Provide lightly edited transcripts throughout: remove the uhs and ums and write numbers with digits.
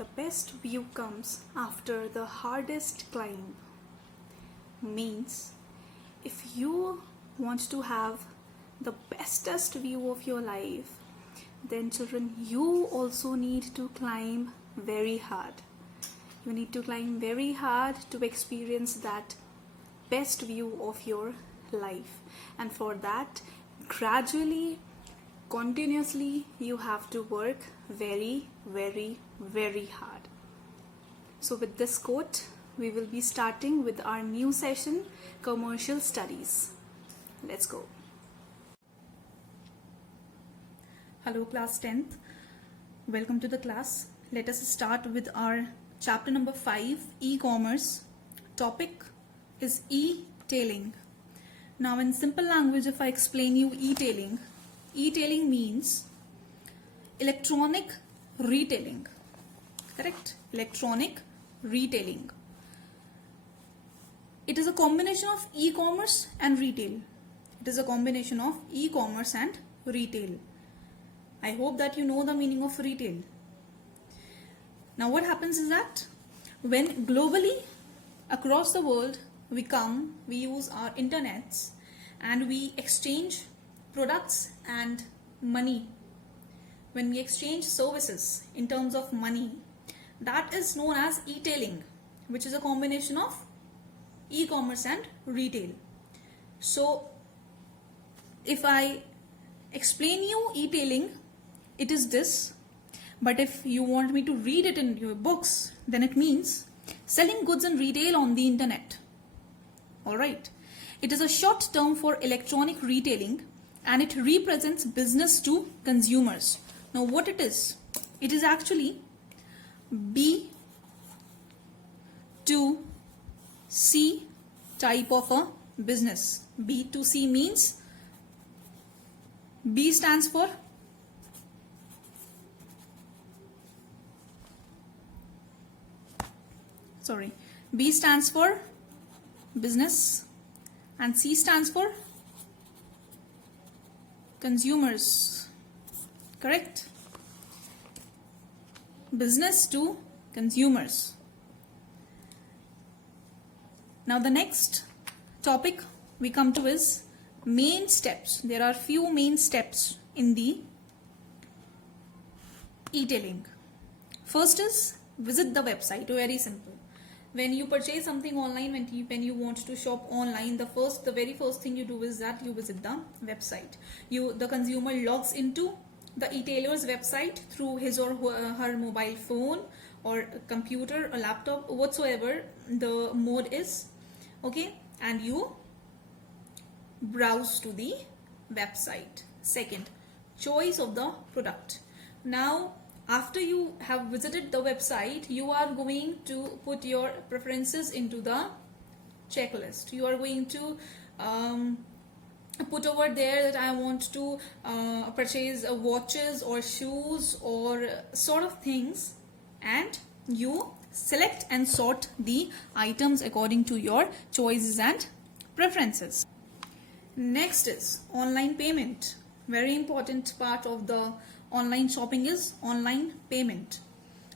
The best view comes after the hardest climb. Means, if you want to have the bestest view of your life, then children, you also need to climb very hard. You need to climb very hard to experience that best view of your life. And for that, gradually, continuously, you have to work very, very, very hard. So with this quote, we will be starting with our new session, Commercial Studies. Let's go. Hello class 10th. Welcome to the class. Let us start with our chapter number 5, e-commerce. Topic is e-tailing. Now in simple language, if I explain you e-tailing, e-tailing means electronic retailing. Correct? Electronic retailing. It is a combination of e-commerce and retail. It is a combination of e-commerce and retail. I hope that you know the meaning of retail. Now what happens is that when globally across the world we use our internets and we exchange products and money. When we exchange services in terms of money, that is known as e-tailing, which is a combination of e-commerce and retail. So if I explain you e-tailing, it is this, but if you want me to read it in your books, then it means selling goods in retail on the internet. Alright. It is a short term for electronic retailing and it represents business to consumers. Now what it is? It is actually B2C type of a business. B2C means B stands for B stands for business and C stands for consumers. Correct? Business to consumers. Now the next topic we come to is main steps. There are few main steps in the e-tailing. First is visit the website. Very simple. When you purchase something online, when you want to shop online, the very first thing you do is that you visit the website. The consumer logs into the e-tailer's website through his or her mobile phone or computer or laptop, whatsoever the mode is. Okay, and you browse to the website. Second, choice of the product. Now after you have visited the website, you are going to put your preferences into the checklist. You are going to put over there that I want to purchase watches or shoes or sort of things, and you select and sort the items according to your choices and preferences. Next is online payment. Very important part of the online shopping is online payment.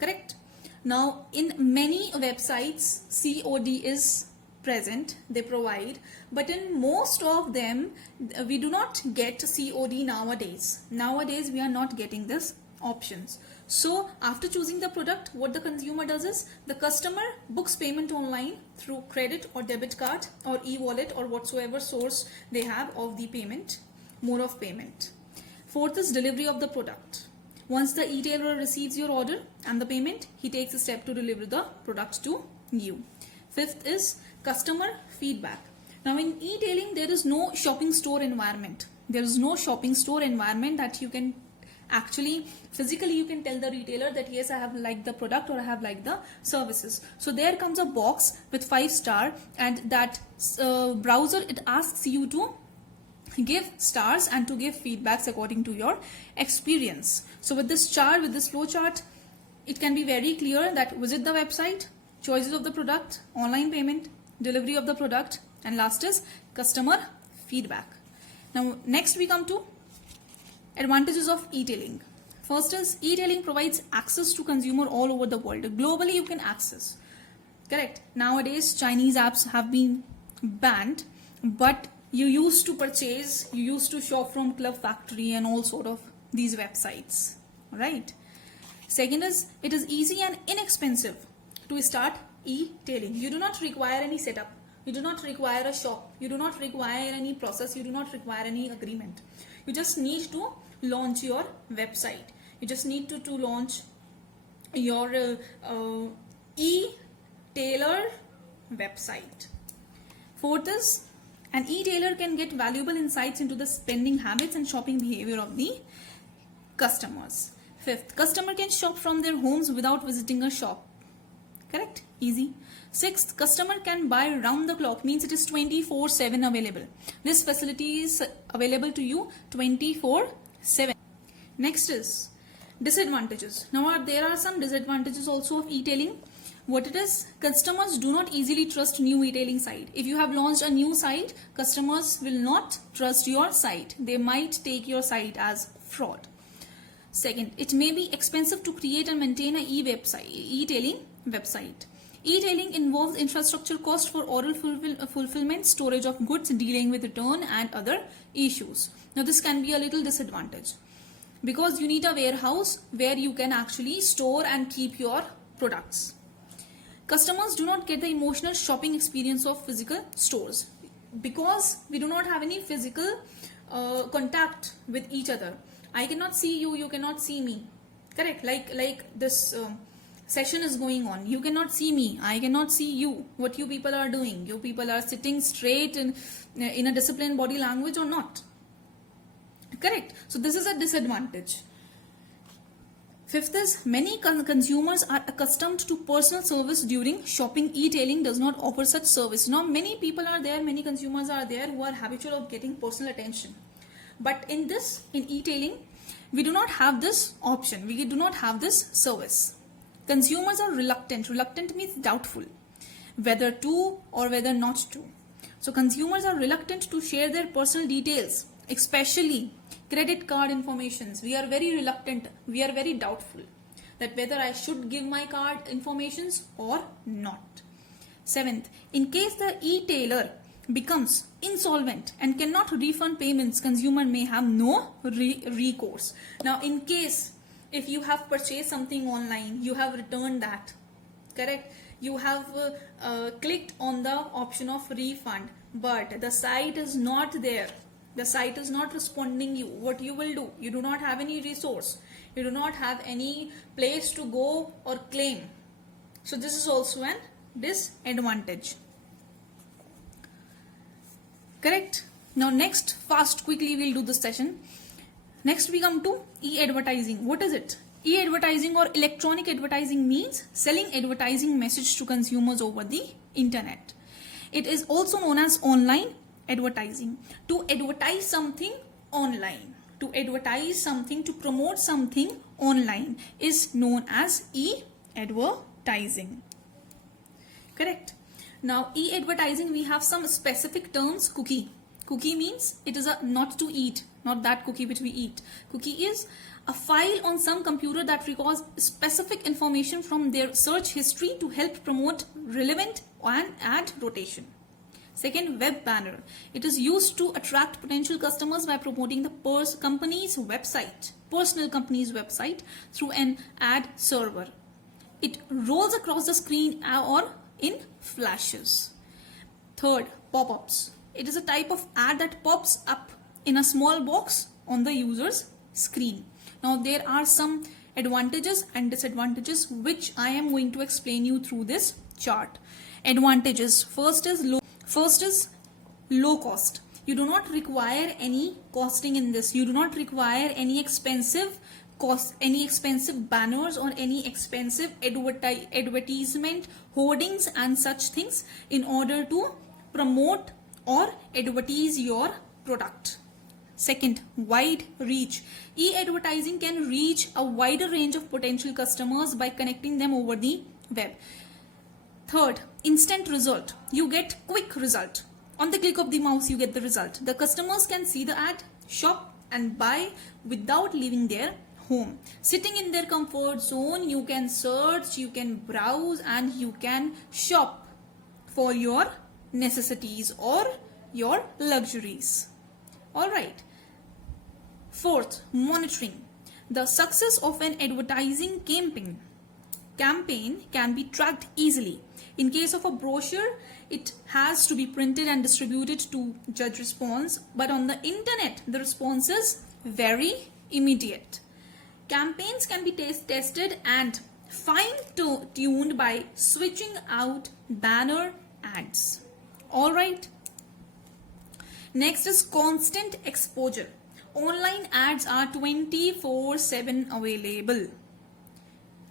Correct? Now in many websites COD is present, they provide, but in most of them we do not get COD nowadays. Nowadays we are not getting this options. So after choosing the product, what the consumer does is the customer books payment online through credit or debit card or e-wallet or whatsoever source they have of the payment, mode of payment. Fourth is delivery of the product. Once the e-tailer receives your order and the payment, he takes a step to deliver the product to you. Fifth is customer feedback. Now in e-tailing, there is no shopping store environment. There is no shopping store environment that you can actually physically you can tell the retailer that yes, I have liked the product or I have liked the services. So there comes a box with 5-star, and that browser, it asks you to give stars and to give feedbacks according to your experience. So with this chart, with this flow chart, it can be very clear that visit the website, choices of the product, online payment, delivery of the product, and last is customer feedback. Now next we come to advantages of e-tailing. First is e-tailing provides access to consumer all over the world. Globally, you can access. Correct. Nowadays, Chinese apps have been banned, but you used to purchase, you used to shop from Club Factory and all sort of these websites, right? Second is it is easy and inexpensive to start e-tailing. You do not require any setup. You do not require a shop. You do not require any process. You do not require any agreement. You just need to launch your website. You just need to launch your e-tailer website. Fourth is an e-tailer can get valuable insights into the spending habits and shopping behavior of the customers. Fifth, customer can shop from their homes without visiting a shop. Correct? Easy. Sixth, customer can buy round the clock, means it is 24/7 available. This facility is available to you 24/7. Next is disadvantages. Now there are some disadvantages also of e-tailing. What it is, customers do not easily trust new e-tailing site. If you have launched a new site, customers will not trust your site. They might take your site as fraud. Second, it may be expensive to create and maintain a e-tailing website. E-tailing involves infrastructure cost for oral fulfillment, storage of goods, dealing with return and other issues. Now this can be a little disadvantage because you need a warehouse where you can actually store and keep your products. Customers do not get the emotional shopping experience of physical stores because we do not have any physical contact with each other. I cannot see you, you cannot see me. Correct? Like this session is going on. You cannot see me, I cannot see you. What you people are doing? You people are sitting straight in a disciplined body language or not? Correct? So this is a disadvantage. Fifth is many consumers are accustomed to personal service during shopping. E-tailing does not offer such service. Now many people are there, many consumers are there who are habitual of getting personal attention. But in e-tailing, we do not have this option. We do not have this service. Consumers are reluctant. Reluctant means doubtful, whether to or whether not to. So consumers are reluctant to share their personal details, especially credit card informations. We are very reluctant. We are very doubtful that whether I should give my card informations or not. Seventh, in case the e-tailer becomes insolvent and cannot refund payments, consumer may have no recourse. Now in case if you have purchased something online, you have returned that, correct? You have clicked on the option of refund, but the site is not there. The site is not responding you. What you will do? You do not have any resource. You do not have any place to go or claim. So this is also an disadvantage. Correct? Now next, quickly we'll do this session. Next we come to e-advertising. What is it? E-advertising or electronic advertising means selling advertising message to consumers over the internet. It is also known as online advertising. To advertise something online, to advertise something, to promote something online is known as e-advertising. Correct? Now e-advertising, we have some specific terms. Cookie. Cookie means it is a not to eat, not that cookie which we eat. Cookie is a file on some computer that records specific information from their search history to help promote relevant and ad rotation. Second, web banner. It is used to attract potential customers by promoting the company's website, personal company's website through an ad server. It rolls across the screen or in flashes. Third, pop-ups. It is a type of ad that pops up in a small box on the user's screen. Now there are some advantages and disadvantages which I am going to explain you through this chart. Advantages. First is low cost. You do not require any costing in this. You do not require any expensive banners or any expensive advertisement hoardings and such things in order to promote or advertise your product. Second, wide reach. E-advertising can reach a wider range of potential customers by connecting them over the web. Third, instant result. You get quick result. On the click of the mouse, you get the result. The customers can see the ad, shop and buy without leaving their home. Sitting in their comfort zone, you can search, you can browse, and you can shop for your necessities or your luxuries. Alright. Fourth, monitoring. The success of an advertising campaign can be tracked easily. In case of a brochure, it has to be printed and distributed to judge response, but on the internet, the response is very immediate. Campaigns can be tested and fine-tuned by switching out banner ads. Alright. Next is constant exposure. Online ads are 24/7 available.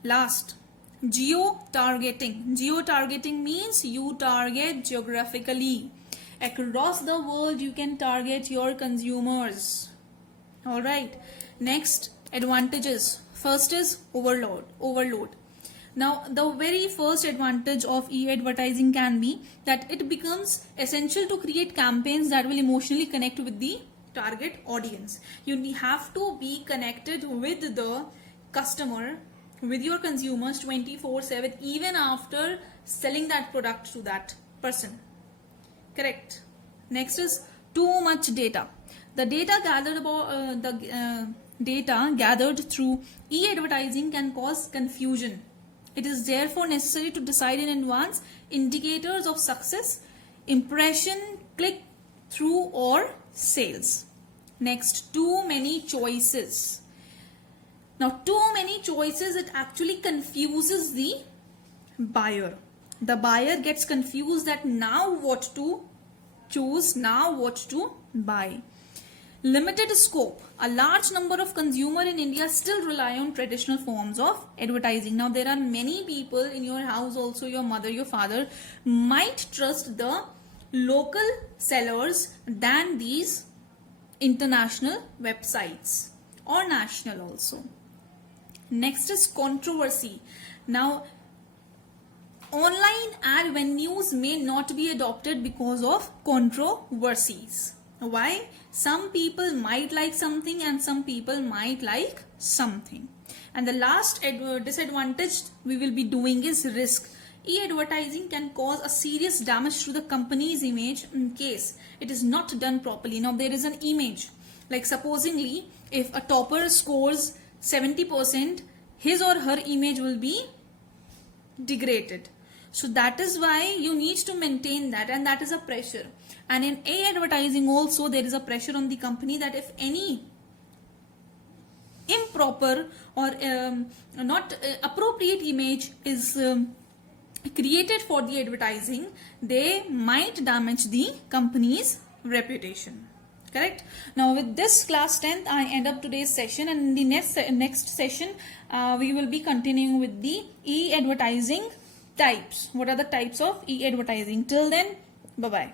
Last, geo-targeting. Geo-targeting means you target geographically. Across the world, you can target your consumers. Alright. Next, advantages. First is overload. Now, the very first advantage of e-advertising can be that it becomes essential to create campaigns that will emotionally connect with the target audience. You have to be connected with the customer, with your consumers 24/7, even after selling that product to that person. Correct. Next is too much data. The data gathered through e-advertising can cause confusion. It is therefore necessary to decide in advance indicators of success, impression, click-through, or sales. Next, too many choices. Now, too many choices, it actually confuses the buyer. The buyer gets confused that now what to choose, now what to buy. Limited scope. A large number of consumers in India still rely on traditional forms of advertising. Now, there are many people in your house, also your mother, your father, might trust the local sellers than these international websites or national also. Next is controversy. Now, online ad venues may not be adopted because of controversies. Why? Some people might like something and some people might like something. And the last disadvantage we will be doing is risk. E-advertising can cause a serious damage to the company's image in case it is not done properly. Now, there is an image. Like supposingly, if a topper scores 70%, his or her image will be degraded. So that is why you need to maintain that, and that is a pressure. And in advertising also, there is a pressure on the company that if any improper or not appropriate image is created for the advertising, they might damage the company's reputation. Correct? Now, with this class 10th, I end up today's session, and in the next session, we will be continuing with the e-advertising types. What are the types of e-advertising? Till then, bye-bye.